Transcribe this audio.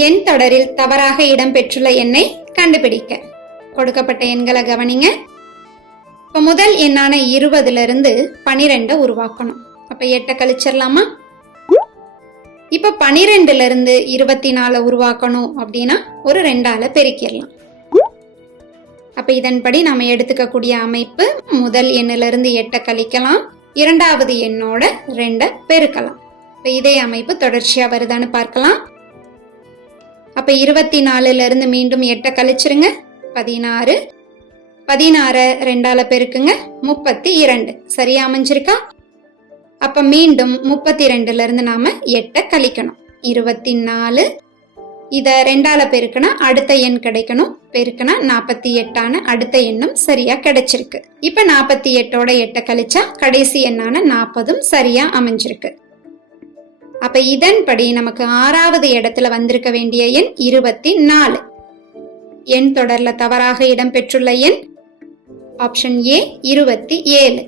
எண் தொடரில் தவறாக இடம்பெற்றுள்ள எண்ணை கண்டுபிடிக்க. கொடுக்கப்பட்ட எண்களை கவனிங்க. இப்ப முதல் எண்ணான 20 இருந்து 12 உருவாக்கணும். அப்ப 8 கழிச்சிடலாமா? இப்ப 12 இருந்து 24 உருவாக்கணும் அப்படின்னா ஒரு 2ஆல பெருக்கிடலாம். அப்ப இதன்படி நாம எடுத்துக்கக்கூடிய அமைப்பு, முதல் எண்ணிலிருந்து 8 கழிக்கலாம், இரண்டாவது எண்ணோட 2 பெருக்கலாம். இப்ப இதே அமைப்பு தொடர்ச்சியா வருதான்னு பார்க்கலாம். அப்ப 24 இருந்து மீண்டும் 8 கழிச்சிருங்க, 16. 16 2ஆல பெருக்குங்க, 32. சரியா அமைஞ்சிருக்கா? அப்ப மீண்டும் 32 இருந்து நாம 8 கழிக்கணும், 24. இத 2ஆல பெருக்குனா அடுத்த எண் கிடைக்கணும், பெருக்குனா 48 அடுத்த எண்ணும் சரியா கிடைச்சிருக்கு. இப்ப 48ஓட 8 கழிச்சா கடைசி எண்ணான 40 சரியா அமைஞ்சிருக்கு. அப்ப இதன்படி நமக்கு 6வது இடத்துல வந்திருக்க வேண்டிய எண் 24. எண் தொடர்ல தவறாக இடம்பெற்றுள்ள எண் ஆப்ஷன் ஏ 27.